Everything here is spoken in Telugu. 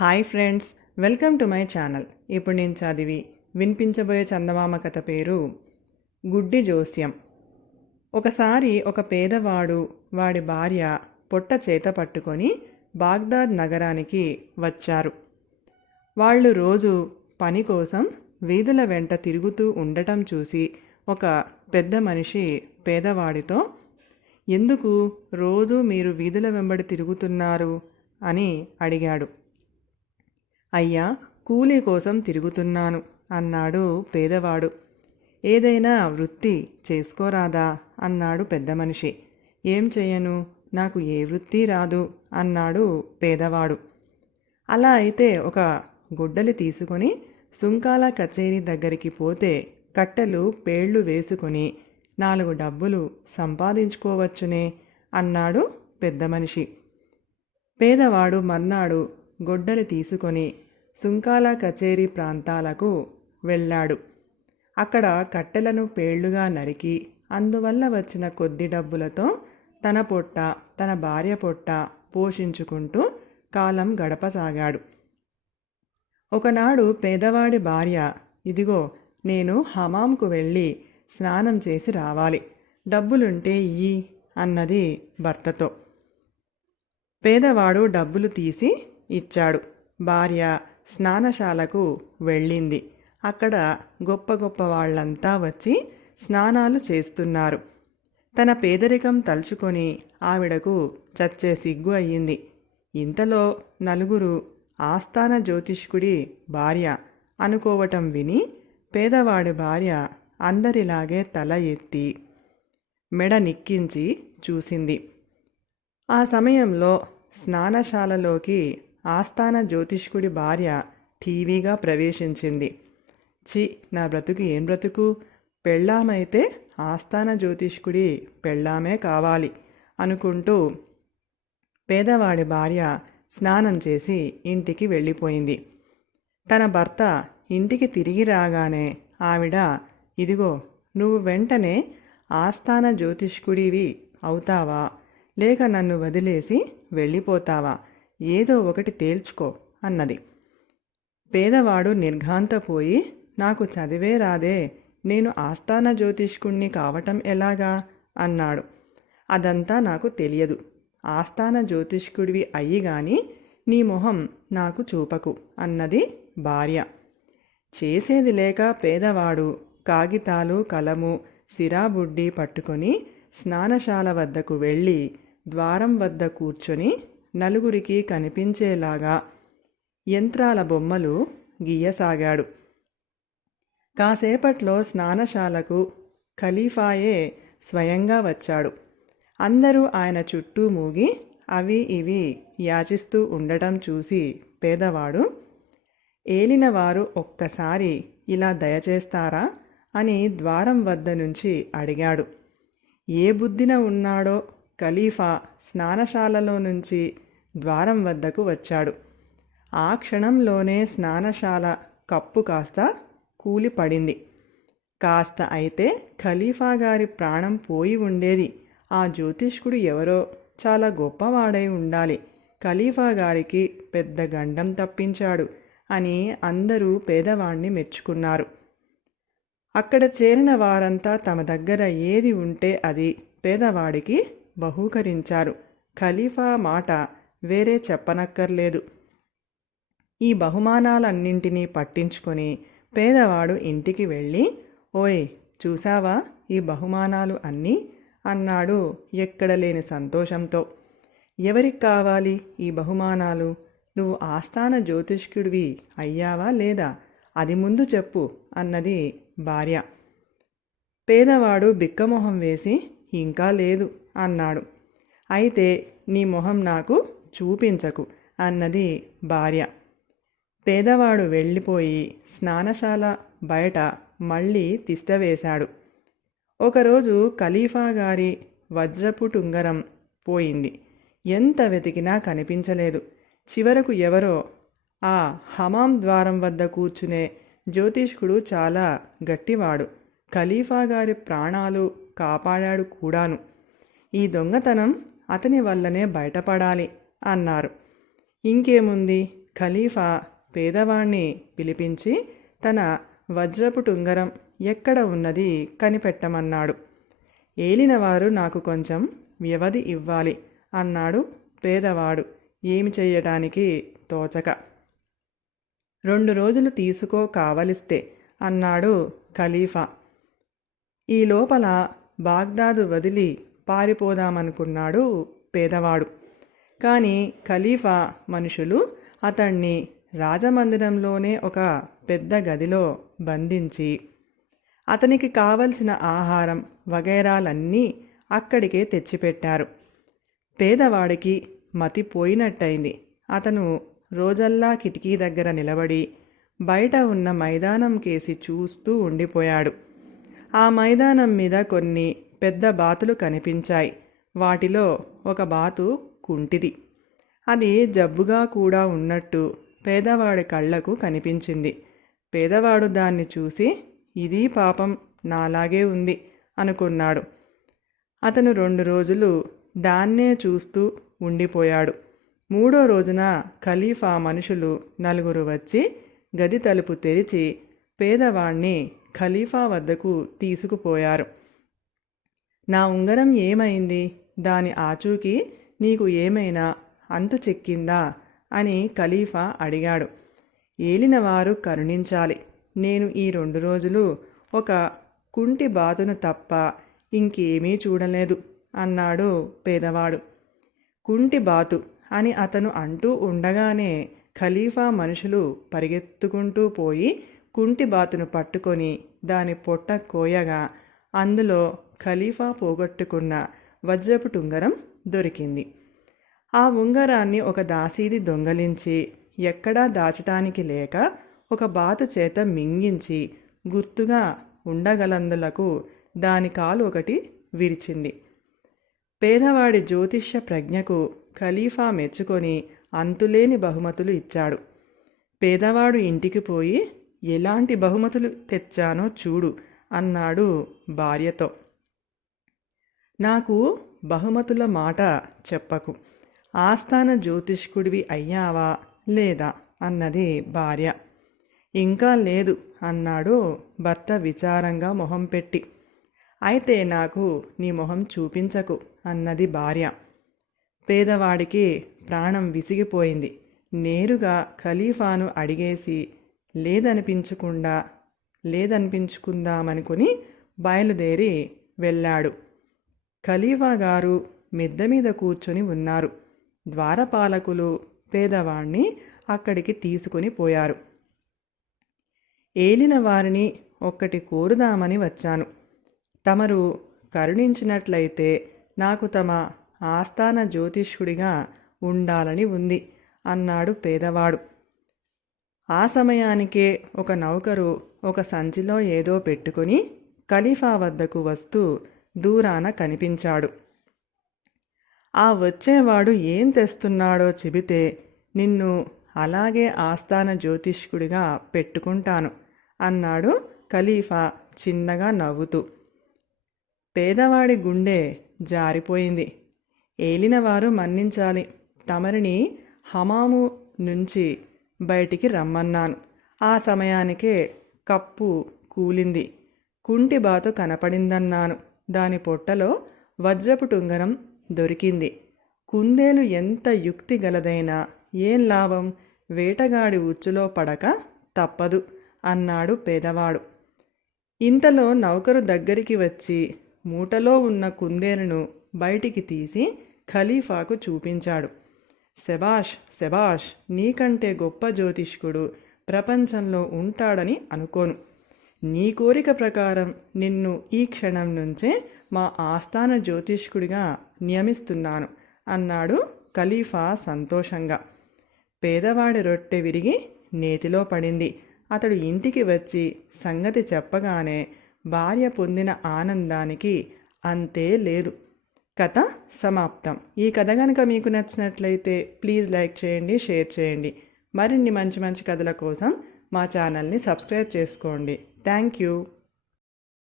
Hi friends welcome to my channel. ఇప్పుడు నేను చదివి వినిపించబోయే చందమామ కథ పేరు గుడ్డి జోస్యం. ఒకసారి ఒక పేదవాడు వాడి భార్య పొట్ట చేత పట్టుకొని బాగ్దాద్ నగరానికి వచ్చారు. వాళ్ళు రోజు పని కోసం వీధుల వెంట తిరుగుతూ ఉండటం చూసి ఒక పెద్ద మనిషి పేదవాడితో ఎందుకు రోజు మీరు వీధుల వెంబడి తిరుగుతున్నారు? అని అడిగాడు. అయ్యా కూలీ కోసం తిరుగుతున్నాను అన్నాడు పేదవాడు. ఏదైనా వృత్తి చేసుకోరాదా అన్నాడు పెద్ద మనిషి ఏం చేయను? నాకు ఏ వృత్తి రాదు అన్నాడు పేదవాడు. అలా అయితే ఒక గుడ్డలి తీసుకొని సుంకాల కచేరీ దగ్గరికి పోతే కట్టెలు పేళ్ళు వేసుకొని నాలుగు డబ్బులు సంపాదించుకోవచ్చునే అన్నాడు పెద్ద మనిషి పేదవాడు మర్నాడు గొడ్డలి తీసుకొని సుంకాల కచేరీ ప్రాంతాలకు వెళ్ళాడు. అక్కడ కట్టెలను పేళ్ళుగా నరికి అందువల్ల వచ్చిన కొద్ది డబ్బులతో తన పొట్ట తన భార్య పొట్ట పోషించుకుంటూ కాలం గడపసాగాడు. ఒకనాడు పేదవాడి భార్య ఇదిగో నేను హమాంకు వెళ్ళి స్నానం చేసి రావాలి. డబ్బులుంటే ఈ అన్నది భర్తతో. పేదవాడు డబ్బులు తీసి ఇచ్చాడు. భార్య స్నానశాలకు వెళ్ళింది. అక్కడ గొప్ప గొప్ప వాళ్ళంతా వచ్చి స్నానాలు చేస్తున్నారు. తన పేదరికం తలుచుకొని ఆవిడకు చచ్చే సిగ్గు అయ్యింది. ఇంతలో నలుగురు ఆస్థాన జ్యోతిష్కుడి భార్య అనుకోవటం విని పేదవాడి భార్య అందరిలాగే తల ఎత్తి మెడ నిక్కించి చూసింది. ఆ సమయంలో స్నానశాలలోకి ఆస్థాన జ్యోతిష్కుడి భార్య టీవీగా ప్రవేశించింది. చి నా బ్రతుకు ఏం బ్రతుకు? పెళ్ళామైతే ఆస్థాన జ్యోతిష్కుడి పెళ్ళామే కావాలి అనుకుంటూ పేదవాడి భార్య స్నానం చేసి ఇంటికి వెళ్ళిపోయింది. తన భర్త ఇంటికి తిరిగి రాగానే ఆవిడ ఇదిగో నువ్వు వెంటనే ఆస్థాన జ్యోతిష్కుడివి అవుతావా? లేక నన్ను వదిలేసి వెళ్ళిపోతావా? ఏదో ఒకటి తేల్చుకో అన్నది. పేదవాడు నిర్ఘాంతపోయి నాకు చదివే రాదే నేను ఆస్థాన జ్యోతిష్కుణ్ణి కావటం ఎలాగా? అన్నాడు. అదంతా నాకు తెలియదు. ఆస్థాన జ్యోతిష్కుడివి అయ్యి గాని నీ మొహం నాకు చూపకు అన్నది భార్య. చేసేది లేక పేదవాడు కాగితాలు కలము సిరాబుడ్డి పట్టుకొని స్నానశాల వద్దకు వెళ్ళి ద్వారం వద్ద కూర్చొని నలుగురికి కనిపించేలాగా యంత్రాల బొమ్మలు గీయసాగాడు. కాసేపట్లో స్నానశాలకు ఖలీఫాయే స్వయంగా వచ్చాడు. అందరూ ఆయన చుట్టూ మూగి అవి ఇవి యాచిస్తూ ఉండటం చూసి పేదవాడు ఏలినవారు ఒక్కసారి ఇలా దయచేస్తారా? అని ద్వారం వద్ద నుంచి అడిగాడు. ఏ బుద్ధిన ఉన్నాడో ఖలీఫా స్నానశాలలో నుంచి ద్వారం వద్దకు వచ్చాడు. ఆ క్షణంలోనే స్నానశాల కప్పు కాస్త కూలిపడింది. కాస్త అయితే ఖలీఫా గారి ప్రాణం పోయి ఉండేది. ఆ జ్యోతిష్కుడు ఎవరో చాలా గొప్పవాడై ఉండాలి. ఖలీఫా గారికి పెద్ద గండం తప్పించాడు అని అందరూ పేదవాణ్ణి మెచ్చుకున్నారు. అక్కడ చేరిన వారంతా తమ దగ్గర ఏది ఉంటే అది పేదవాడికి బహూకరించారు. ఖలీఫా మాట వేరే చెప్పనక్కర్లేదు. ఈ బహుమానాలన్నింటినీ పట్టించుకొని పేదవాడు ఇంటికి వెళ్ళి ఓయ్ చూసావా? ఈ బహుమానాలు అన్నీ? అన్నాడు ఎక్కడ లేని సంతోషంతో. ఎవరికి కావాలి ఈ బహుమానాలు? నువ్వు ఆస్థాన జ్యోతిష్కుడివి అయ్యావా లేదా? అది ముందు చెప్పు అన్నది భార్య. పేదవాడు బిక్కమొహం వేసి ఇంకా లేదు అన్నాడు. అయితే నీ మొహం నాకు చూపించకు అన్నది భార్య. పేదవాడు వెళ్ళిపోయి స్నానశాల బయట మళ్ళీ తిష్టవేశాడు. ఒకరోజు ఖలీఫా గారి వజ్రపు టుంగరం పోయింది. ఎంత వెతికినా కనిపించలేదు. చివరకు ఎవరో ఆ హమాం ద్వారం వద్ద కూర్చునే జ్యోతిష్కుడు చాలా గట్టివాడు. ఖలీఫా గారి ప్రాణాలు కాపాడాడు కూడాను. ఈ దొంగతనం అతని వల్లనే బయటపడాలి. అన్నారు. ఇంకేముంది? ఖలీఫా పేదవాణ్ణి పిలిపించి తన వజ్రపు టుంగరం ఎక్కడ ఉన్నది కనిపెట్టమన్నాడు. ఏలినవారు నాకు కొంచెం వ్యవధి ఇవ్వాలి అన్నాడు పేదవాడు. ఏమి చెయ్యటానికి తోచక. రెండు రోజులు తీసుకో కావలిస్తే అన్నాడు ఖలీఫా. ఈ లోపల బాగ్దాదు వదిలి పారిపోదామనుకున్నాడు పేదవాడు. కానీ ఖలీఫా మనుషులు అతన్ని రాజమందిరంలోనే ఒక పెద్ద గదిలో బంధించి అతనికి కావలసిన ఆహారం వగైరాలన్నీ అక్కడికే తెచ్చిపెట్టారు. పేదవాడికి మతి పోయినట్టయింది. అతను రోజల్లా కిటికీ దగ్గర నిలబడి బయట ఉన్న మైదానం కేసి చూస్తూ ఉండిపోయాడు. ఆ మైదానం మీద కొన్ని పెద్ద బాతులు కనిపించాయి. వాటిలో ఒక బాతు కుంటిది. అది జబ్బుగా కూడా ఉన్నట్టు పేదవాడి కళ్ళకు కనిపించింది. పేదవాడు దాన్ని చూసి ఇది పాపం నాలాగే ఉంది అనుకున్నాడు. అతను రెండు రోజులు దాన్నే చూస్తూ ఉండిపోయాడు. మూడో రోజున ఖలీఫా మనుషులు నలుగురు వచ్చి గది తలుపు తెరిచి పేదవాణ్ణి ఖలీఫా వద్దకు తీసుకుపోయారు. నా ఉంగరం ఏమైంది? దాని ఆచూకీ నీకు ఏమైనా అంతు చెక్కిందా? అని ఖలీఫా అడిగాడు. ఏలినవారు కరుణించాలి. నేను ఈ రెండు రోజులు ఒక కుంటి బాతును తప్ప ఇంకేమీ చూడలేదు అన్నాడు పేదవాడు. కుంటి బాతు అని అతను అంటూ ఉండగానే ఖలీఫా మనుషులు పరిగెత్తుకుంటూ పోయి కుంటి బాతును పట్టుకొని దాని పొట్ట కోయగా అందులో ఖలీఫా పోగొట్టుకున్న వజ్రపు టుంగరం దొరికింది. ఆ ఉంగరాన్ని ఒక దాసీది దొంగలించి ఎక్కడా దాచటానికి లేక ఒక బాతు చేత మింగించి గుర్తుగా ఉండగలందులకు దాని కాలు ఒకటి విరిచింది. పేదవాడి జ్యోతిష్య ప్రజ్ఞకు ఖలీఫా మెచ్చుకొని అంతులేని బహుమతులు ఇచ్చాడు. పేదవాడు ఇంటికి పోయి ఎలాంటి బహుమతులు తెచ్చానో చూడు అన్నాడు భార్యతో. నాకు బహుమతుల మాట చెప్పకు. ఆస్థాన జ్యోతిష్కుడివి అయ్యావా లేదా అన్నది భార్య. ఇంకా లేదు అన్నాడు భర్త విచారంగా మొహం పెట్టి. అయితే నాకు నీ మొహం చూపించకు అన్నది భార్య. పేదవాడికి ప్రాణం విసిగిపోయింది. నేరుగా ఖలీఫాను అడిగేసి లేదనిపించకుండా లేదనిపించుకుందామనుకుని బయలుదేరి వెళ్ళాడు. ఖలీఫా గారు మిద్దె మీద కూర్చొని ఉన్నారు. ద్వారపాలకులు పేదవాణ్ణి అక్కడికి తీసుకుని పోయారు. ఏలిన వారిని ఒక్కటి కోరుదామని వచ్చాను. తమరు కరుణించినట్లయితే నాకు తమ ఆస్థాన జ్యోతిష్కుడిగా ఉండాలని ఉంది అన్నాడు పేదవాడు. ఆ సమయానికే ఒక నౌకరు ఒక సంచిలో ఏదో పెట్టుకొని ఖలీఫా వద్దకు వస్తూ దూరాన కనిపించాడు. ఆ వచ్చేవాడు ఏం తెస్తున్నాడో చెబితే నిన్ను అలాగే ఆస్థాన జ్యోతిష్కుడిగా పెట్టుకుంటాను అన్నాడు ఖలీఫా చిన్నగా నవ్వుతూ. పేదవాడి గుండె జారిపోయింది. ఏలినవారు మన్నించాలి. తమరిని హమాము నుంచి బయటికి రమ్మన్నాను. ఆ సమయానికే కప్పు కూలింది. కుంటి బాతు కనపడిందన్నాను. దాని పొట్టలో వజ్రపు టుంగరం దొరికింది. కుందేలు ఎంత యుక్తి గలదైనా ఏం లాభం? వేటగాడి ఉచ్చులో పడక తప్పదు అన్నాడు పేదవాడు. ఇంతలో నౌకరు దగ్గరికి వచ్చి మూటలో ఉన్న కుందేలును బయటికి తీసి ఖలీఫాకు చూపించాడు. శబాష్ శబాష్ నీకంటే గొప్ప జ్యోతిష్కుడు ప్రపంచంలో ఉంటాడని అనుకోను. నీ కోరిక ప్రకారం నిన్ను ఈ క్షణం నుంచే మా ఆస్థాన జ్యోతిష్కుడిగా నియమిస్తున్నాను అన్నాడు ఖలీఫా సంతోషంగా. పేదవాడి రొట్టె విరిగి నేతిలో పడింది. అతడు ఇంటికి వచ్చి సంగతి చెప్పగానే భార్య పొందిన ఆనందానికి అంతే లేదు. కథ సమాప్తం. ఈ కథ కనుక మీకు నచ్చినట్లయితే ప్లీజ్ లైక్ చేయండి షేర్ చేయండి. మరిన్ని మంచి మంచి కథల కోసం మా ఛానల్ని సబ్స్క్రైబ్ చేసుకోండి. Thank you.